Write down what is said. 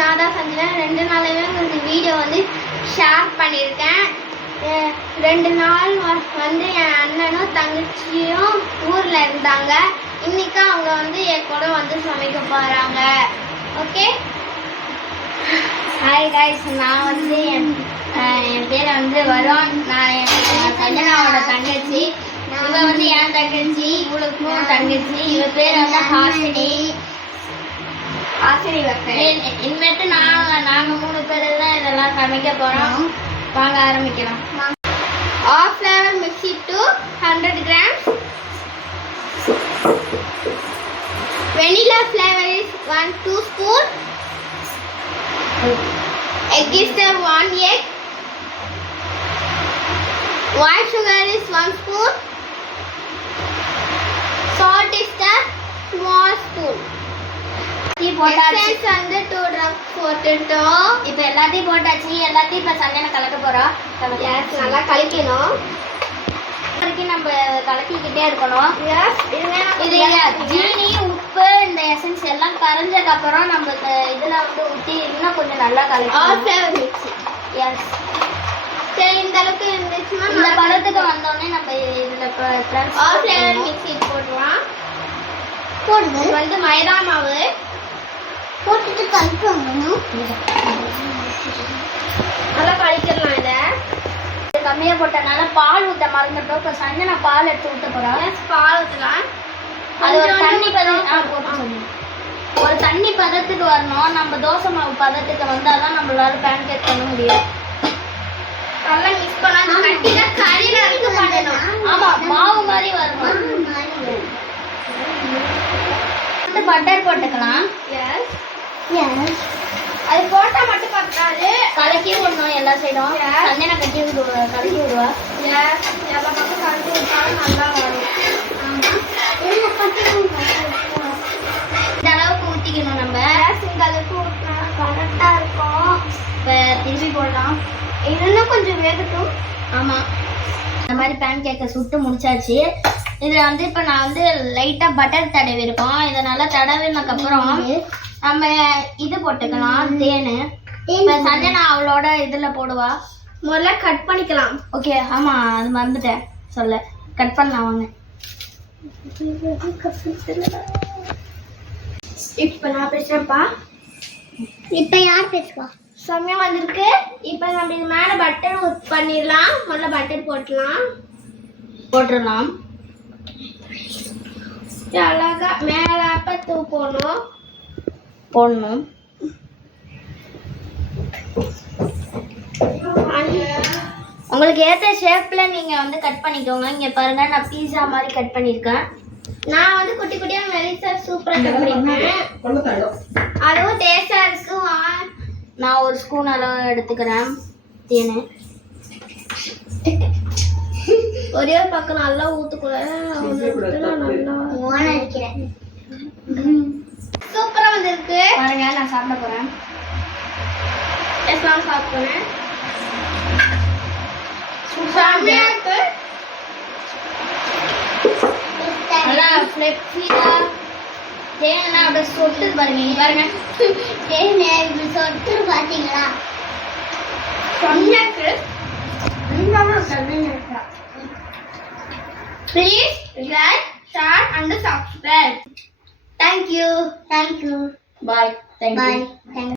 நான் தான் செஞ்சேன். 2 நாளையுமே உங்களுக்கு வீடியோ வந்து ஷேர் பண்ணியிருக்கேன். 2 நாள் வந்து என் அண்ணனும் தங்கச்சியும் ஊரில் இருந்தாங்க. இன்னைக்கு அவங்க வந்து என் கூட வந்து சமைக்க போகிறாங்க. Okay, hi guys. நான் வந்து என் பேரை வந்து வருண். நான் என் சஞ்சனாவோட தங்கச்சி. இவ வந்து என் தங்கச்சி. இவளுக்கு 3 தங்கச்சி. இவ பேர் வந்து ஹாசினி. இனிமேட்டு நாங்கள் 3 பேர் தான் இதெல்லாம் சமைக்க போகிறோம். வாங்க ஆரம்பிக்கலாம். Of flavour mixie to 100 grams. Vanilla flavour is 1-2 spoon. Egg is 1 egg. White sugar is 1 spoon. Salt is the small spoon. Essence வந்து 2 drops போட்டுட்டோம். இப்போ எல்லாத்தையும் போட்டாச்சு. எல்லாத்தையும் இப்போ சஞ்சனா கலக்க போறோம். நல்லா கலக்கணும். நம்ம கலக்கிக்கிட்டே இருக்கணும். இது ஜீனி, உப்பு, இந்த எசன்ஸ் எல்லாம் கரைஞ்சதுக்கு அப்புறம் நம்ம இதுல வந்து ஊற்றி இன்னும் கொஞ்சம் நல்லா கலக்கணும். எஸ், சரி. இந்த அளவுக்கு இருந்துச்சுன்னா இந்த பழத்துக்கு வந்தோடனே நம்ம இதுல மிக்ஸி போடலாம். போடுது வந்து மைதா மாவு போட்டுட்டு கலக்கணும். நல்லா கலக்கிடலாம். இதை கம்மியாக போட்டனால பால் ஊற்ற மறந்துட்டோம். இப்போ சஞ்சனா பால் எடுத்து ஊற்ற போகிறோம். பால் ஊற்றலாம். அது ஒரு தண்ணி ஒரு தண்ணி பதத்துக்கு வரணும். நம்ம தோசை மாவு பதத்துக்கு வந்தால் தான் நம்மளால பேன் கேக் பண்ண முடியும். நல்லா மிக்ஸ் பண்ணலாம். கறியில இருக்கு பண்ணணும். ஆமாம், மாவு மாதிரி வரணும். பட்டர் போட்டுக்கலாம். அது போட்டா மட்டும் பத்தாது, கலக்கி விடணும். எல்லா சைடும் சஞ்சனா கலக்கி விடுவா. எல்லா பக்கம் கலக்கி விட்டாலும் நல்லா வரும். இந்த அளவுக்கு ஊற்றிக்கணும். நம்ம இந்த அளவுக்கு ஊற்றினா கரெக்டாக இருக்கும். இப்போ திருப்பி போடலாம். இன்னும் கொஞ்சம் வேகட்டும். ஆமாம், இந்த மாதிரி பேன் கேக்கை சுட்டு முடிச்சாச்சு. இதில் வந்து இப்போ நான் வந்து லைட்டாக பட்டர் தடவி இருக்கோம். இதை நல்லா தடவினதுக்கப்புறம் நம்ம இது போட்டுக்கலாம். தேன். இப்போ சஞ்சனா அவளோட இதில் போடுவா. முதல்ல கட் பண்ணிக்கலாம். ஓகே, ஆமாம், அது மறந்துட்டேன் சொல்ல. கட் பண்ணலாம் வாங்க. இப்போ நான் பேசுகிறேன்ப்பா. இப்போ யார் பேசுவா? சமயம் வந்திருக்கு. இப்போ நம்ம இது மேலே பட்டர் பண்ணிடலாம். முதல்ல பட்டர் போட்டுடலாம். அழகா மேலாப்ப போடணும். உங்களுக்கு ஏற்ற ஷேப்பில் நீங்கள் வந்து கட் பண்ணிக்கோங்க. இங்கே பாருங்க, நான் பீஸா மாதிரி கட் பண்ணியிருக்கேன். நான் வந்து குட்டி குட்டியாக மெலிசா சூப்பராக கட் பண்ணியிருக்கேன். அதுவும் டேஸ்டாக இருக்கு. நான் 1 ஸ்பூன் அளவு எடுத்துக்கிறேன் தேன். ஒரே ஒரு பக்கம் நல்லா ஊற்றுக்கூடாது. சூப்பராக வந்துருக்கு பாருங்க. நான் சாப்பிட போகிறேன். சாப்பிட்றேன். நல்லா ஃப்ளெக்ஸியாக தேனா அப்படியே சொட்டு பாருங்க. பாருங்க தேன் சொட்டு பார்த்தீங்களா? சொன்னாக்கு please like, share and subscribe. Thank you. Bye. Thank you.